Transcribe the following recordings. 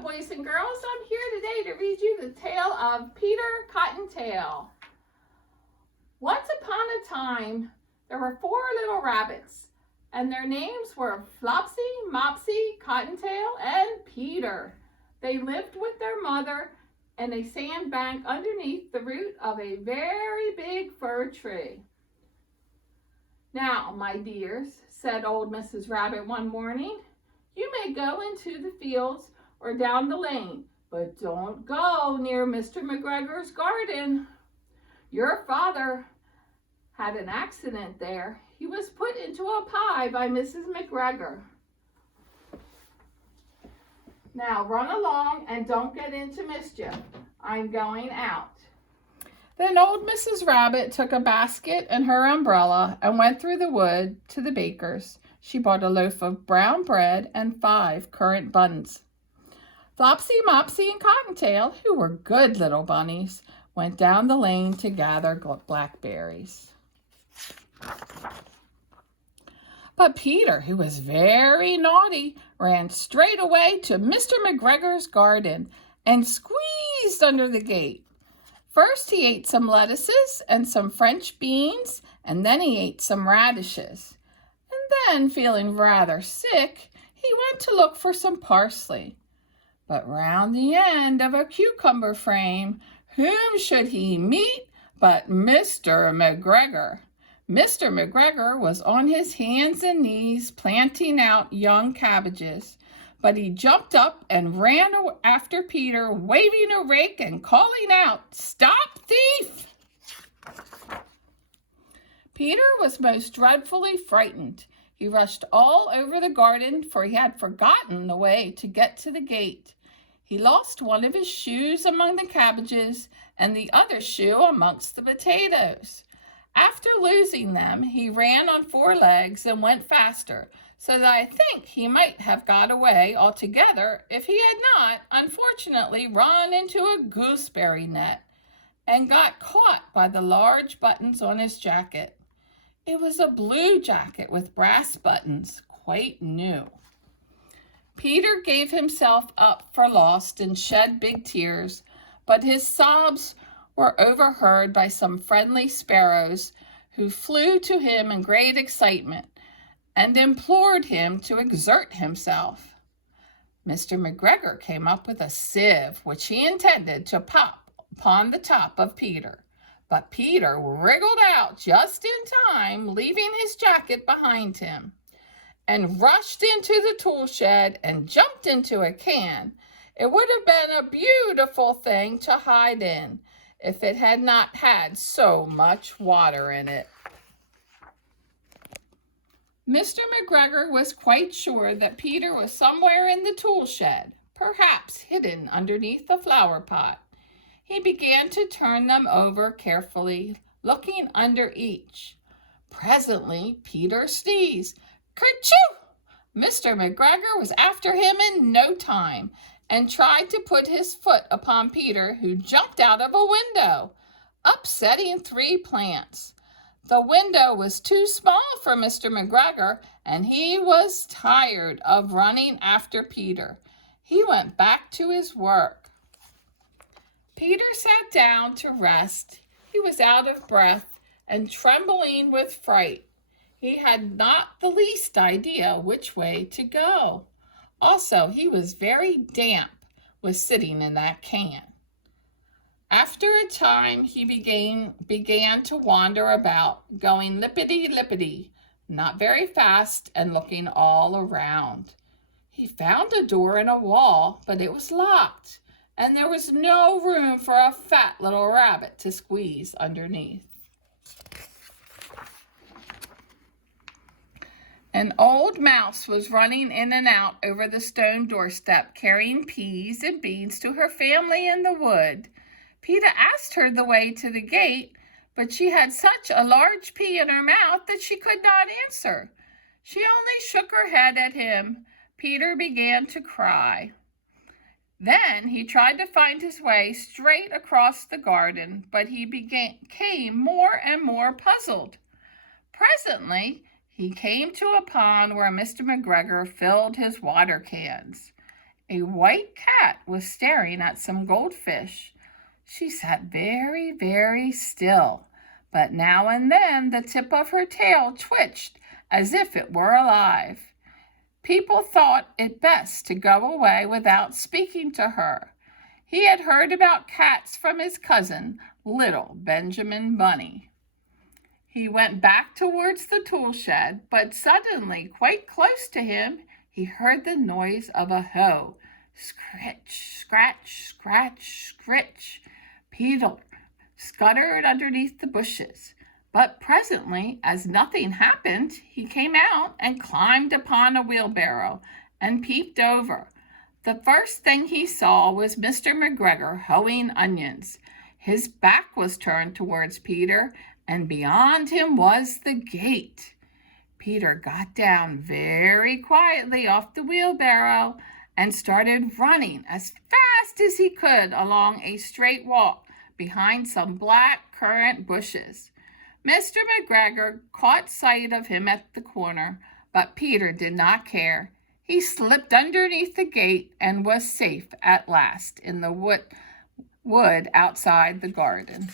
boys and girls. I'm here today to read you the tale of Peter Cottontail. Once upon a time, there were 4 little rabbits, and their names were Flopsy, Mopsy, Cottontail, and Peter. They lived with their mother in a sandbank underneath the root of a very big fir tree. "Now, my dears," said old Mrs. Rabbit one morning, "you may go into the fields or down the lane, but don't go near Mr. McGregor's garden. Your father had an accident there. He was put into a pie by Mrs. McGregor. Now run along and don't get into mischief. I'm going out." Then old Mrs. Rabbit took a basket and her umbrella and went through the wood to the baker's. She bought a loaf of brown bread and 5 currant buns. Flopsy, Mopsy, and Cottontail, who were good little bunnies, went down the lane to gather blackberries. But Peter, who was very naughty, ran straight away to Mr. McGregor's garden and squeezed under the gate. First he ate some lettuces and some French beans, and then he ate some radishes. And then, feeling rather sick, he went to look for some parsley. But round the end of a cucumber frame, whom should he meet but Mr. McGregor? Mr. McGregor was on his hands and knees planting out young cabbages, but he jumped up and ran after Peter, waving a rake and calling out, "Stop, thief!" Peter was most dreadfully frightened. He rushed all over the garden, for he had forgotten the way to get to the gate. He lost one of his shoes among the cabbages and the other shoe amongst the potatoes. After losing them, he ran on 4 legs and went faster, so that I think he might have got away altogether if he had not, unfortunately, run into a gooseberry net and got caught by the large buttons on his jacket. It was a blue jacket with brass buttons, quite new. Peter gave himself up for lost and shed big tears, but his sobs were overheard by some friendly sparrows who flew to him in great excitement and implored him to exert himself. Mr. McGregor came up with a sieve which he intended to pop upon the top of Peter, but Peter wriggled out just in time, leaving his jacket behind him, and rushed into the tool shed and jumped into a can. It would have been a beautiful thing to hide in if it had not had so much water in it. Mr. McGregor was quite sure that Peter was somewhere in the tool shed, perhaps hidden underneath the flower pot. He began to turn them over carefully, looking under each. Presently, Peter sneezed. "Kerchoo!" Mr. McGregor was after him in no time, and tried to put his foot upon Peter, who jumped out of a window, upsetting 3 plants. The window was too small for Mr. McGregor, and he was tired of running after Peter. He went back to his work. Peter sat down to rest. He was out of breath and trembling with fright. He had not the least idea which way to go. Also, he was very damp with sitting in that can. After a time, he began to wander about, going lippity-lippity, not very fast, and looking all around. He found a door in a wall, but it was locked, and there was no room for a fat little rabbit to squeeze underneath. An old mouse was running in and out over the stone doorstep, carrying peas and beans to her family in the wood. Peter asked her the way to the gate, but she had such a large pea in her mouth that she could not answer. She only shook her head at him. Peter began to cry. Then he tried to find his way straight across the garden, but he became more and more puzzled. Presently, he came to a pond where Mr. McGregor filled his water cans. A white cat was staring at some goldfish. She sat very, very still, but now and then the tip of her tail twitched as if it were alive. People thought it best to go away without speaking to her. He had heard about cats from his cousin, little Benjamin Bunny. He went back towards the tool shed, but suddenly, quite close to him, he heard the noise of a hoe. Scritch, scratch, scratch, scritch. Peter scuttered underneath the bushes. But presently, as nothing happened, he came out and climbed upon a wheelbarrow and peeped over. The first thing he saw was Mr. McGregor hoeing onions. His back was turned towards Peter, and beyond him was the gate. Peter got down very quietly off the wheelbarrow and started running as fast as he could along a straight walk behind some black currant bushes. Mr. McGregor caught sight of him at the corner, but Peter did not care. He slipped underneath the gate and was safe at last in the wood outside the garden.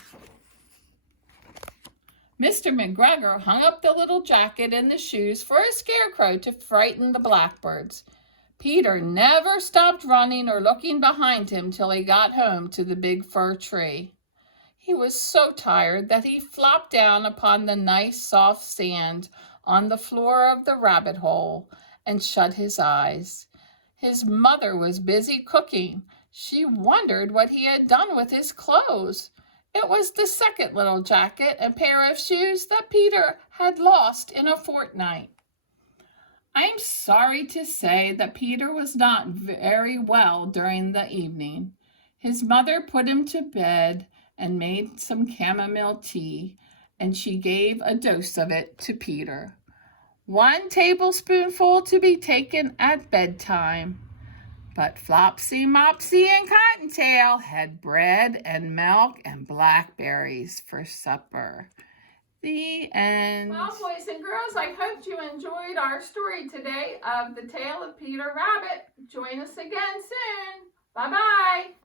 Mr. McGregor hung up the little jacket and the shoes for a scarecrow to frighten the blackbirds. Peter never stopped running or looking behind him till he got home to the big fir tree. He was so tired that he flopped down upon the nice soft sand on the floor of the rabbit hole and shut his eyes. His mother was busy cooking. She wondered what he had done with his clothes. It was the second little jacket and pair of shoes that Peter had lost in a fortnight. I'm sorry to say that Peter was not very well during the evening. His mother put him to bed and made some chamomile tea, and she gave a dose of it to Peter. 1 tablespoonful to be taken at bedtime. But Flopsy, Mopsy, and Cottontail had bread and milk and blackberries for supper. The end. Well, boys and girls, I hope you enjoyed our story today of the Tale of Peter Rabbit. Join us again soon. Bye-bye.